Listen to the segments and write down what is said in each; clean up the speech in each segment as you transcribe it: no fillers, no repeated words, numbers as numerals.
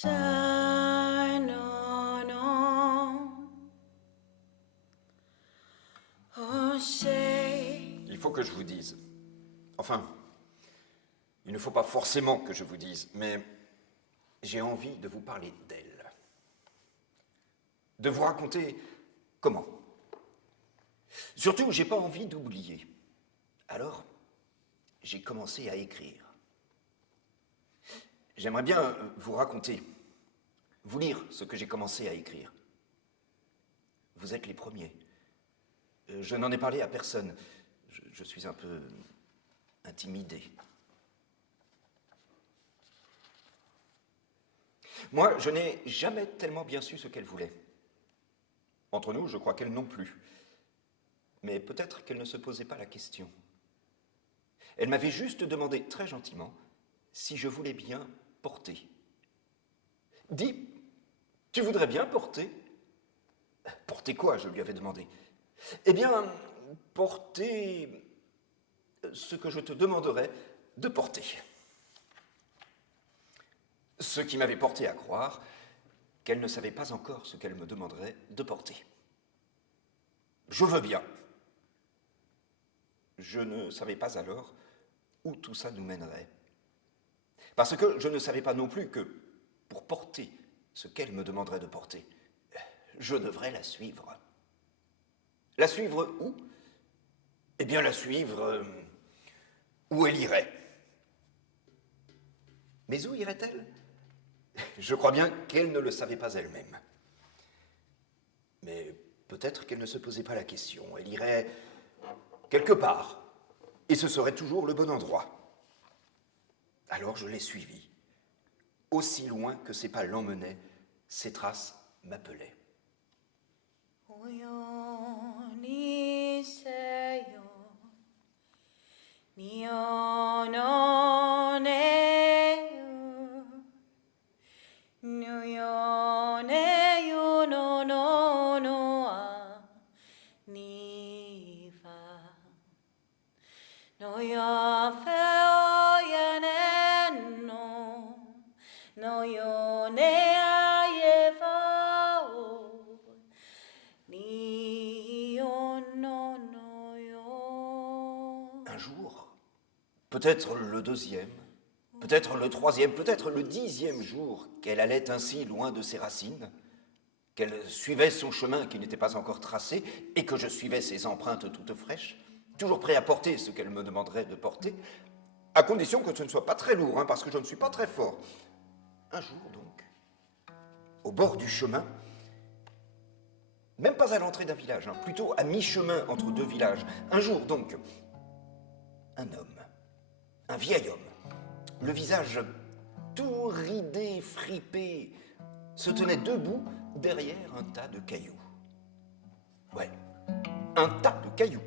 shine on. Oh, say. Il faut que je vous dise. Enfin, il ne faut pas forcément que je vous dise, mais j'ai envie de vous parler d'elle. De vous raconter comment. Surtout, j'ai pas envie d'oublier. Alors, j'ai commencé à écrire. J'aimerais bien vous raconter, vous lire ce que j'ai commencé à écrire. Vous êtes les premiers. Je n'en ai parlé à personne. Je suis un peu intimidé. Moi, je n'ai jamais tellement bien su ce qu'elle voulait. Entre nous, je crois qu'elle non plus. Mais peut-être qu'elle ne se posait pas la question. Elle m'avait juste demandé très gentiment si je voulais bien porter. Dis, tu voudrais bien porter? Porter quoi, je lui avais demandé. Eh bien, porter ce que je te demanderais de porter. Ce qui m'avait porté à croire qu'elle ne savait pas encore ce qu'elle me demanderait de porter. Je veux bien. Je ne savais pas alors où tout ça nous mènerait. Parce que je ne savais pas non plus que, pour porter ce qu'elle me demanderait de porter, je devrais la suivre. La suivre où? Eh bien, la suivre où elle irait. Mais où irait-elle? Je crois bien qu'elle ne le savait pas elle-même. Mais peut-être qu'elle ne se posait pas la question. Elle irait quelque part, et ce serait toujours le bon endroit. Alors je l'ai suivie. Aussi loin que ses pas l'emmenaient, ses traces m'appelaient. Ni seyo, ni ono neo, ni ono no no no a ni fa, no yo feo yaneno, no yo ne a ye fa o. Un jour, peut-être le deuxième, peut-être le troisième, peut-être le 10e jour qu'elle allait ainsi loin de ses racines, qu'elle suivait son chemin qui n'était pas encore tracé et que je suivais ses empreintes toutes fraîches, toujours prêt à porter ce qu'elle me demanderait de porter, à condition que ce ne soit pas très lourd, parce que je ne suis pas très fort. Un jour donc, au bord du chemin, même pas à l'entrée d'un village, plutôt à mi-chemin entre deux villages, un jour donc, un homme, un vieil homme, le visage tout ridé, fripé, se tenait debout derrière un tas de cailloux. Ouais, un tas de cailloux.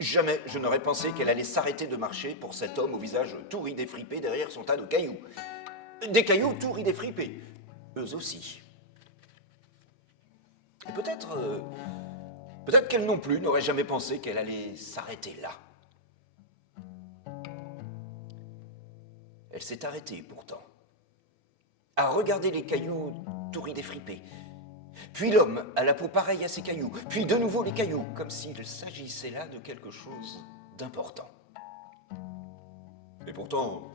Jamais je n'aurais pensé qu'elle allait s'arrêter de marcher pour cet homme au visage tout ridé, fripé derrière son tas de cailloux. Des cailloux tout ridés, fripés, eux aussi. Et peut-être qu'elle non plus n'aurait jamais pensé qu'elle allait s'arrêter là. Elle s'est arrêtée pourtant, à regarder les cailloux tout ridés, fripés. Puis l'homme à la peau pareille à ces cailloux, puis de nouveau les cailloux, comme s'il s'agissait là de quelque chose d'important. Et pourtant,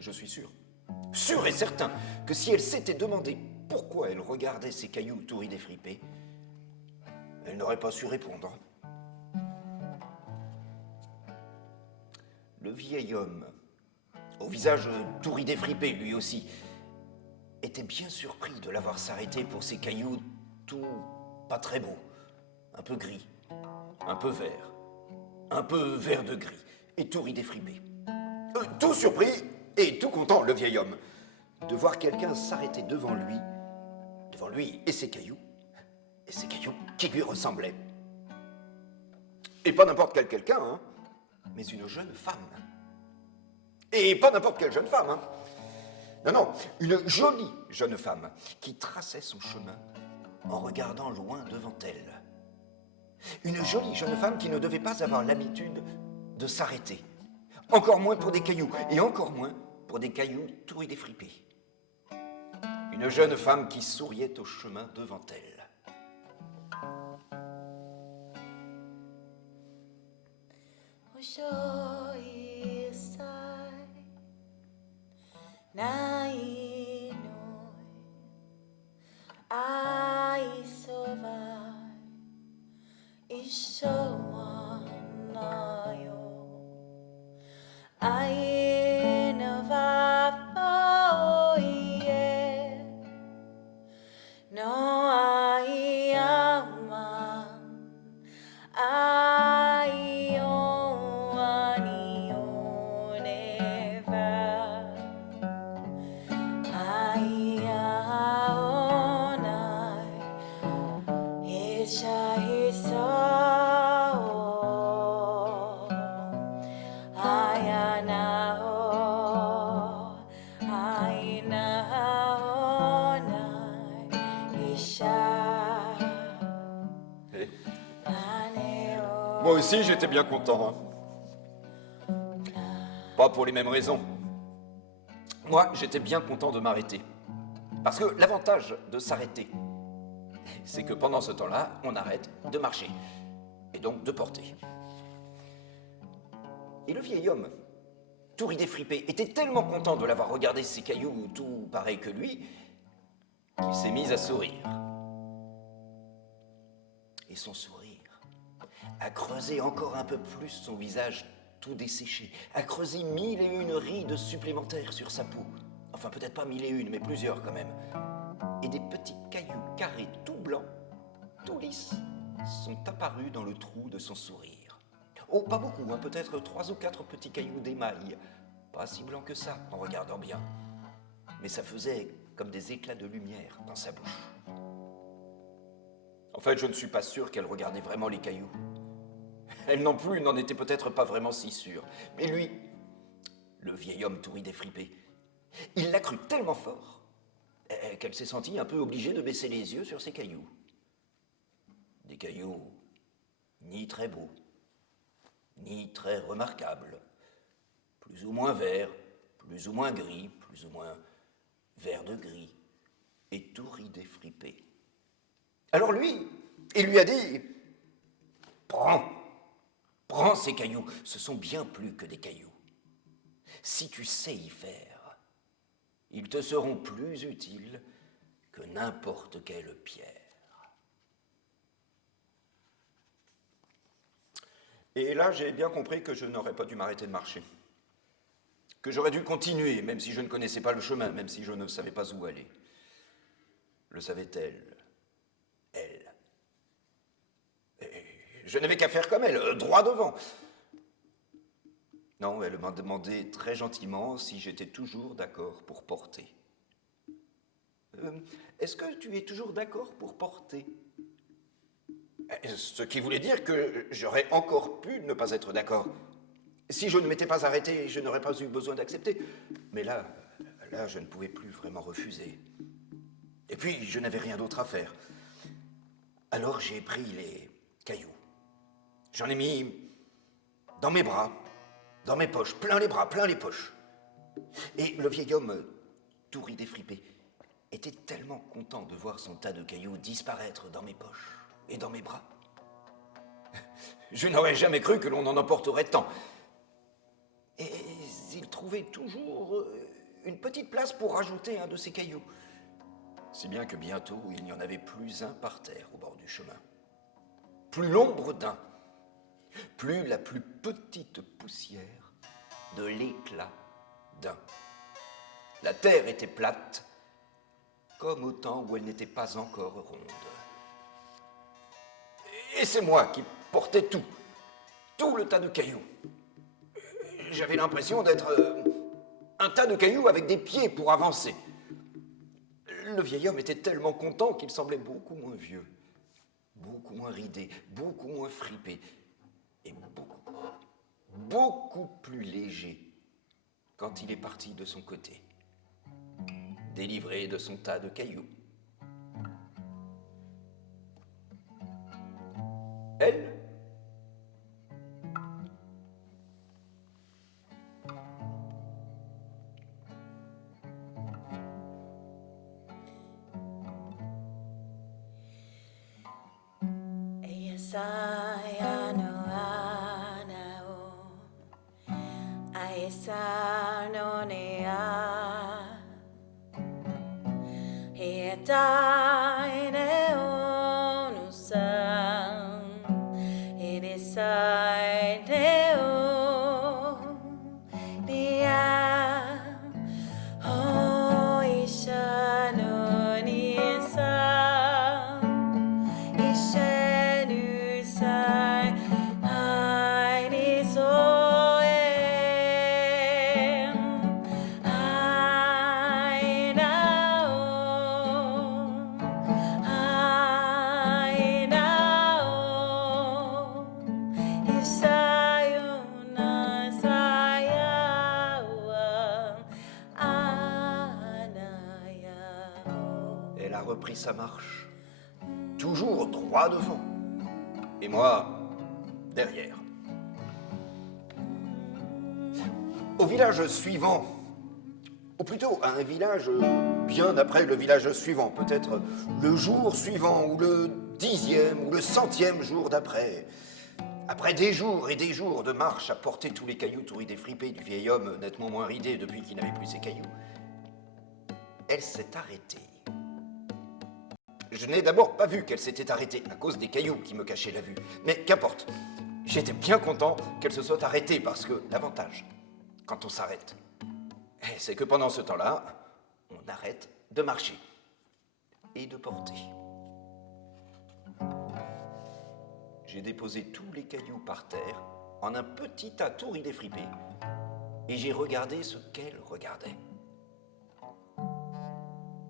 je suis sûr et certain, que si elle s'était demandé pourquoi elle regardait ces cailloux tout ridés, fripés, elle n'aurait pas su répondre. Le vieil homme, au visage tout ridé, fripé lui aussi, était bien surpris de la voir s'arrêter pour ces cailloux tout pas très beaux, un peu gris, un peu vert de gris, et tout ridé, fripé. Tout surpris et tout content, le vieil homme, de voir quelqu'un s'arrêter devant lui et ses cailloux qui lui ressemblaient. Et pas n'importe quel quelqu'un, mais une jeune femme. Et pas n'importe quelle jeune femme, Non, une jolie jeune femme qui traçait son chemin en regardant loin devant elle. Une jolie jeune femme qui ne devait pas avoir l'habitude de s'arrêter. Encore moins pour des cailloux, et encore moins pour des cailloux tout ridés, fripés. Une jeune femme qui souriait au chemin devant elle. Moi aussi, j'étais bien content. Pas pour les mêmes raisons. Moi, j'étais bien content de m'arrêter. Parce que l'avantage de s'arrêter, c'est que pendant ce temps-là, on arrête de marcher. Et donc de porter. Et le vieil homme, tout ridé fripé, était tellement content de l'avoir regardé ces cailloux tout pareil que lui, qu'il s'est mis à sourire. Et son sourire a creusé encore un peu plus son visage tout desséché, a creusé 1001 rides supplémentaires sur sa peau. Enfin, peut-être pas 1001, mais plusieurs quand même. Et des petits cailloux carrés tout blancs, tout lisses, sont apparus dans le trou de son sourire. Oh, pas beaucoup, hein, peut-être 3 ou 4 petits cailloux d'émail. Pas si blancs que ça, en regardant bien. Mais ça faisait comme des éclats de lumière dans sa bouche. En fait, je ne suis pas sûr qu'elle regardait vraiment les cailloux. Elle non plus n'en était peut-être pas vraiment si sûre. Mais lui, le vieil homme tout ridé fripé, il l'a cru tellement fort qu'elle s'est sentie un peu obligée de baisser les yeux sur ses cailloux. Des cailloux ni très beaux, ni très remarquables, plus ou moins verts, plus ou moins gris, plus ou moins vert de gris, et tout ridé fripé. Alors lui, il lui a dit « Prends ces cailloux, ce sont bien plus que des cailloux. Si tu sais y faire, ils te seront plus utiles que n'importe quelle pierre. » Et là, j'ai bien compris que je n'aurais pas dû m'arrêter de marcher. Que j'aurais dû continuer, même si je ne connaissais pas le chemin, même si je ne savais pas où aller. Le savait-elle, elle? Et je n'avais qu'à faire comme elle, droit devant. Non, elle m'a demandé très gentiment si j'étais toujours d'accord pour porter. Est-ce que tu es toujours d'accord pour porter? Ce qui voulait dire que j'aurais encore pu ne pas être d'accord. Si je ne m'étais pas arrêté, je n'aurais pas eu besoin d'accepter. Mais là, je ne pouvais plus vraiment refuser. Et puis, je n'avais rien d'autre à faire. Alors, j'ai pris les cailloux. J'en ai mis dans mes bras, dans mes poches, plein les bras, plein les poches. Et le vieil homme, tout ridé fripé, était tellement content de voir son tas de cailloux disparaître dans mes poches et dans mes bras. Je n'aurais jamais cru que l'on en emporterait tant. Et il trouvait toujours une petite place pour rajouter un de ces cailloux. Si bien que bientôt, il n'y en avait plus un par terre au bord du chemin. Plus l'ombre d'un, plus la plus petite poussière de l'éclat d'un. La terre était plate, comme au temps où elle n'était pas encore ronde. Et c'est moi qui portais tout le tas de cailloux. J'avais l'impression d'être un tas de cailloux avec des pieds pour avancer. Le vieil homme était tellement content qu'il semblait beaucoup moins vieux, beaucoup moins ridé, beaucoup moins fripé, et beaucoup plus léger quand il est parti de son côté, délivré de son tas de cailloux. Elle, Aesaya no anao, Aesa no nea, Heatai ne onusan, Edesai ne o, Nia, O Isha no nisan, Ishenu sai, Ai ni soem, Ai nao, Ai nao, Isayuna sayawa, anayao. Elle a repris sa marche, toujours droit devant, et moi, derrière. Au village suivant, ou plutôt à un village bien après le village suivant, peut-être le jour suivant, ou le 10e, ou le 100e jour d'après. Après des jours et des jours de marche à porter tous les cailloux tout ridés fripés du vieil homme nettement moins ridé depuis qu'il n'avait plus ses cailloux, elle s'est arrêtée. Je n'ai d'abord pas vu qu'elle s'était arrêtée à cause des cailloux qui me cachaient la vue. Mais qu'importe, j'étais bien content qu'elle se soit arrêtée parce que l'avantage, quand on s'arrête, c'est que pendant ce temps-là, on arrête de marcher et de porter. J'ai déposé tous les cailloux par terre en un petit tas tout ridé fripé et j'ai regardé ce qu'elle regardait.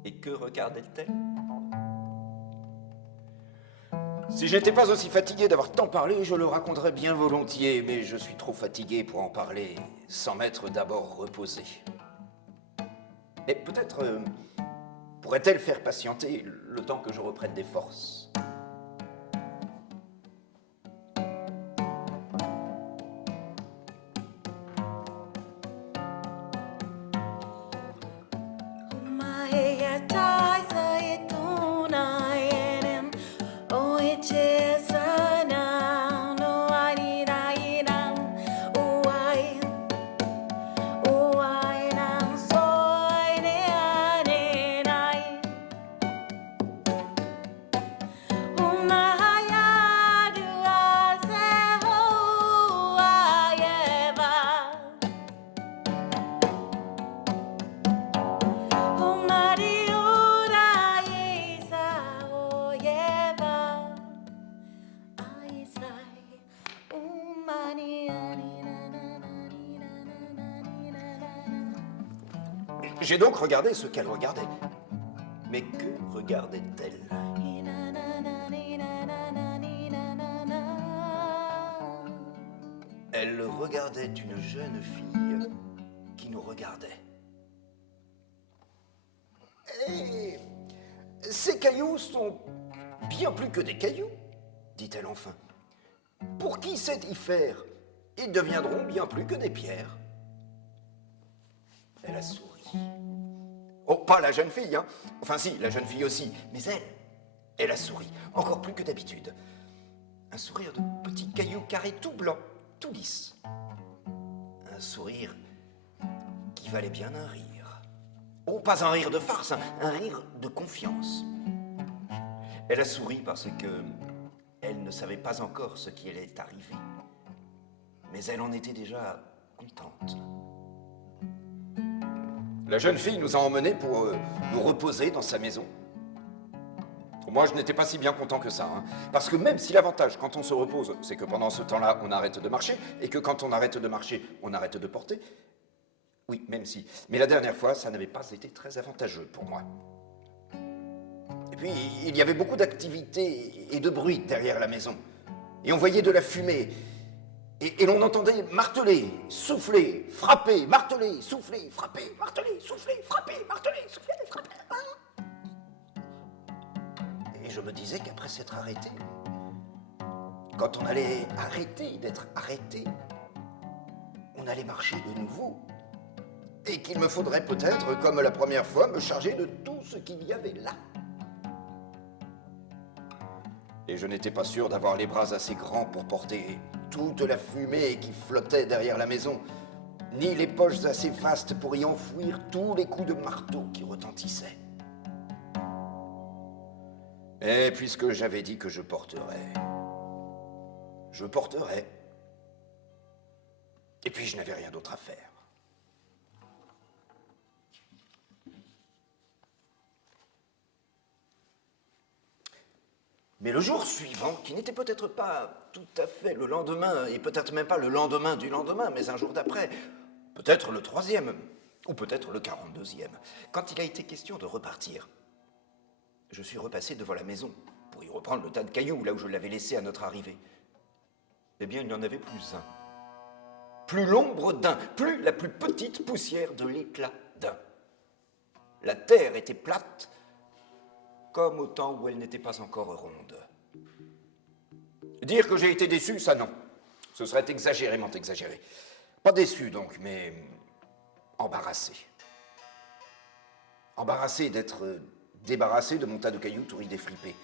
Et que regardait-elle ? Si j'étais pas aussi fatigué d'avoir tant parlé, je le raconterais bien volontiers, mais je suis trop fatigué pour en parler sans m'être d'abord reposé. Et peut-être pourrait-elle faire patienter le temps que je reprenne des forces. J'ai donc regardé ce qu'elle regardait. Mais que regardait-elle ? Elle regardait une jeune fille qui nous regardait. Et ces cailloux sont bien plus que des cailloux, dit-elle enfin. Pour qui sait y faire, ils deviendront bien plus que des pierres. Elle a souri. Oh, pas la jeune fille, hein. Enfin si, la jeune fille aussi, mais elle a souri, encore plus que d'habitude. Un sourire de petit caillou carré tout blanc, tout lisse. Un sourire qui valait bien un rire. Oh, pas un rire de farce, un rire de confiance. Elle a souri parce que elle ne savait pas encore ce qui allait arriver. Mais elle en était déjà contente. La jeune fille nous a emmenés pour nous reposer dans sa maison. Moi, je n'étais pas si bien content que ça, hein, parce que même si l'avantage, quand on se repose, c'est que pendant ce temps-là, on arrête de marcher, et que quand on arrête de marcher, on arrête de porter, oui, même si. Mais la dernière fois, ça n'avait pas été très avantageux pour moi. Et puis, il y avait beaucoup d'activités et de bruit derrière la maison. Et on voyait de la fumée. Et l'on entendait marteler, souffler, frapper, marteler, souffler, frapper, marteler, souffler, frapper, marteler, souffler, frapper. Et je me disais qu'après s'être arrêté, quand on allait arrêter d'être arrêté, on allait marcher de nouveau. Et qu'il me faudrait peut-être, comme la première fois, me charger de tout ce qu'il y avait là. Et je n'étais pas sûr d'avoir les bras assez grands pour porter toute la fumée qui flottait derrière la maison, ni les poches assez vastes pour y enfouir tous les coups de marteau qui retentissaient. Et puisque j'avais dit que je porterais. Et puis je n'avais rien d'autre à faire. Mais le jour suivant, qui n'était peut-être pas tout à fait le lendemain, et peut-être même pas le lendemain du lendemain, mais un jour d'après, peut-être le 3e, ou peut-être le 42e, quand il a été question de repartir, je suis repassé devant la maison pour y reprendre le tas de cailloux, là où je l'avais laissé à notre arrivée. Eh bien, il n'y en avait plus un. Plus l'ombre d'un, plus la plus petite poussière de l'éclat d'un. La terre était plate, comme au temps où elle n'était pas encore ronde. Dire que j'ai été déçu, ça non. Ce serait exagérément exagéré. Pas déçu donc, mais embarrassé. Embarrassé d'être débarrassé de mon tas de cailloux tout défripés.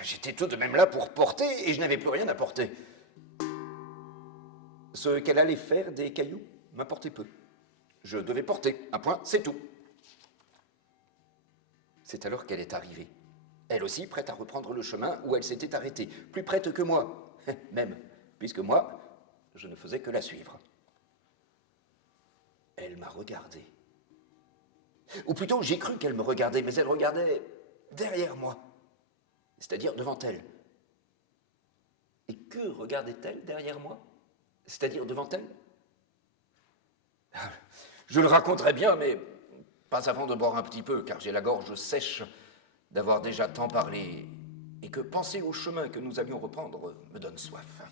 J'étais tout de même là pour porter et je n'avais plus rien à porter. Ce qu'elle allait faire des cailloux m'importait peu. Je devais porter, un point, c'est tout. C'est alors qu'elle est arrivée. Elle aussi prête à reprendre le chemin où elle s'était arrêtée. Plus prête que moi, même, puisque moi, je ne faisais que la suivre. Elle m'a regardé. Ou plutôt, j'ai cru qu'elle me regardait, mais elle regardait derrière moi, c'est-à-dire devant elle. Et que regardait-elle derrière moi, c'est-à-dire devant elle? Je le raconterai bien, mais pas avant de boire un petit peu, car j'ai la gorge sèche d'avoir déjà tant parlé, et que penser au chemin que nous allions reprendre me donne soif.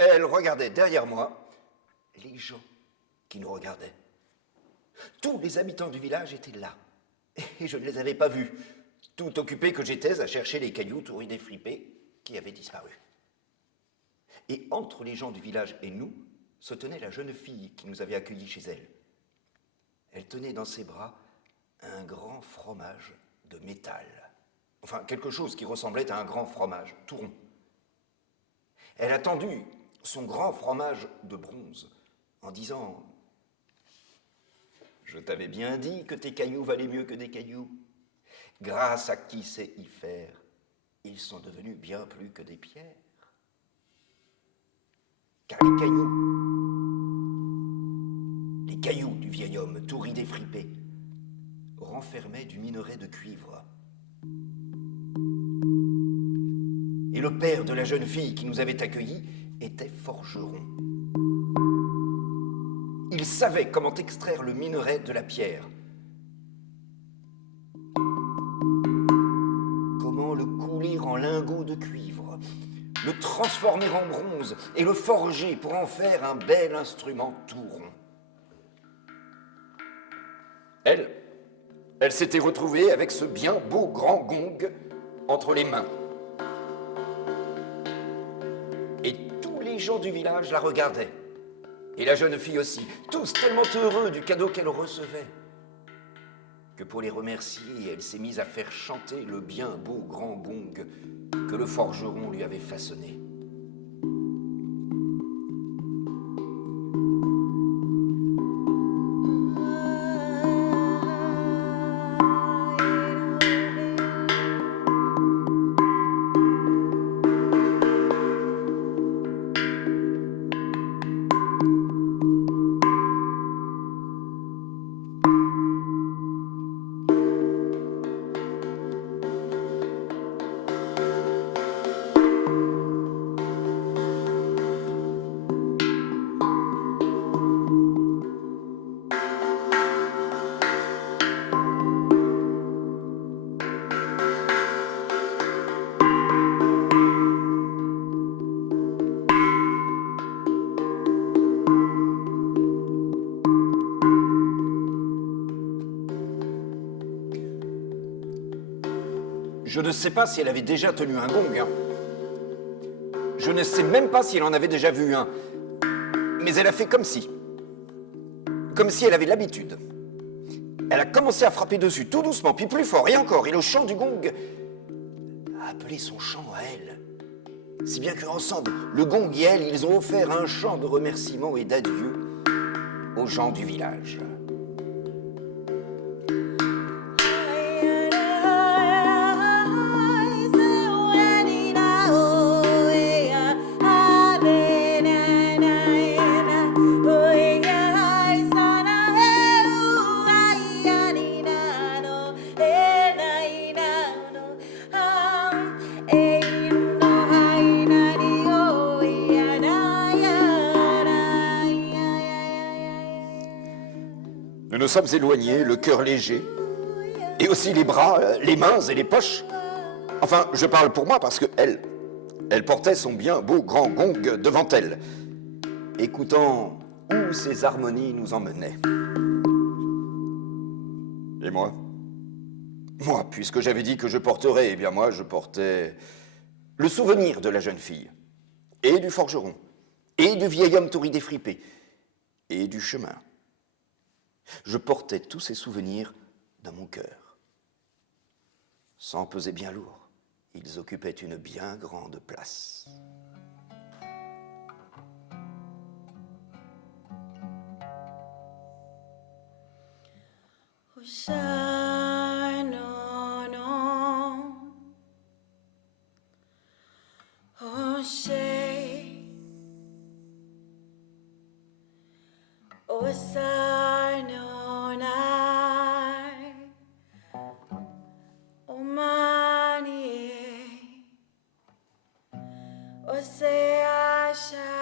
Elle regardait derrière moi les gens qui nous regardaient. Tous les habitants du village étaient là, et je ne les avais pas vus, tout occupé que j'étais à chercher les cailloux tout défripés qui avaient disparu. Et entre les gens du village et nous, se tenait la jeune fille qui nous avait accueillis chez elle. Elle tenait dans ses bras un grand fromage de métal. Enfin, quelque chose qui ressemblait à un grand fromage, tout rond. Elle a tendu son grand fromage de bronze en disant « Je t'avais bien dit que tes cailloux valaient mieux que des cailloux. Grâce à qui sait y faire, ils sont devenus bien plus que des pierres. » Car les cailloux du vieil homme, tout défripé, renfermaient du minerai de cuivre. Et le père de la jeune fille qui nous avait accueillis était forgeron. Il savait comment extraire le minerai de la pierre. Comment le couler en lingots de cuivre, le transformer en bronze et le forger pour en faire un bel instrument tout rond. Elle s'était retrouvée avec ce bien beau grand gong entre les mains. Et tous les gens du village la regardaient. Et la jeune fille aussi, tous tellement heureux du cadeau qu'elle recevait, que pour les remercier, elle s'est mise à faire chanter le bien beau grand gong que le forgeron lui avait façonné. Je ne sais pas si elle avait déjà tenu un gong, hein. Je ne sais même pas si elle en avait déjà vu un. Mais elle a fait comme si. Comme si elle avait l'habitude. Elle a commencé à frapper dessus, tout doucement, puis plus fort, et encore. Et le chant du gong a appelé son chant à elle. Si bien qu'ensemble, le gong et elle, ils ont offert un chant de remerciement et d'adieu aux gens du village. Nous nous sommes éloignés, le cœur léger, et aussi les bras, les mains et les poches. Enfin, je parle pour moi parce que elle portait son bien beau grand gong devant elle, écoutant où ces harmonies nous emmenaient. Et moi, puisque j'avais dit que je porterais, eh bien moi, je portais le souvenir de la jeune fille, et du forgeron, et du vieil homme tout défripé, et du chemin. Je portais tous ces souvenirs dans mon cœur. Sans peser bien lourd, ils occupaient une bien grande place. Oh, shine on, oh, shade, oh, shine on, oh, money, oh, say I shine.